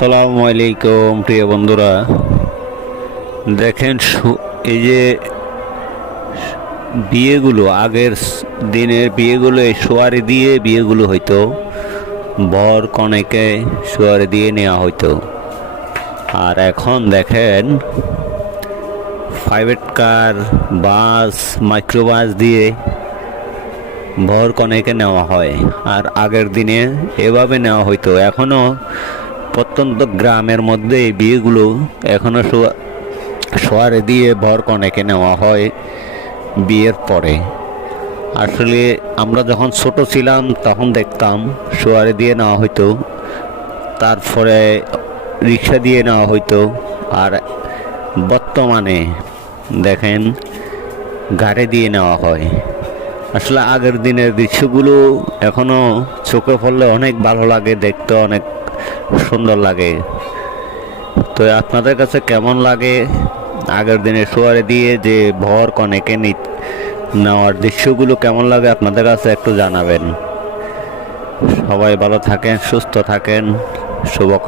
আসসালামু আলাইকুম, প্রিয় বন্ধুরা। দেখেন এই যে বিয়েগুলো, আগের দিনের বিয়েগুলো, এই সোয়ারি দিয়ে বিয়েগুলো হইতো। বর কনেকে সোয়ারি দিয়ে নেওয়া হইতো। আর এখন দেখেন প্রাইভেট কার বাস মাইক্রোবাস দিয়ে ভর কনেকে নেওয়া হয়। আর আগের দিনে এভাবে নেওয়া হইতো। এখনও প্রত্যন্ত গ্রামের মধ্যে এই বিয়েগুলো এখনও সোয়ারে দিয়ে ভর কনেকে নেওয়া হয় বিয়ের পরে। আসলে আমরা যখন ছোট ছিলাম তখন দেখতাম সোয়ারে দিয়ে নেওয়া হইতো, তারপরে রিক্সা দিয়ে নেওয়া হইতো, আর বর্তমানে দেখেন গাড়ি দিয়ে নেওয়া হয়। আসলে আগের দিনের দৃশ্যগুলো এখনও চোখে পড়লে অনেক ভালো লাগে, দেখতে অনেক সুন্দর লাগে। তো আপনাদের কাছে কেমন লাগে? আগের দিনে সোয়ারে দিয়ে যে ভর কনেকে নেওয়ার দৃশ্যগুলো কেমন লাগে আপনাদের কাছে একটু জানাবেন। সবাই ভালো থাকেন, সুস্থ থাকেন। শুভকাম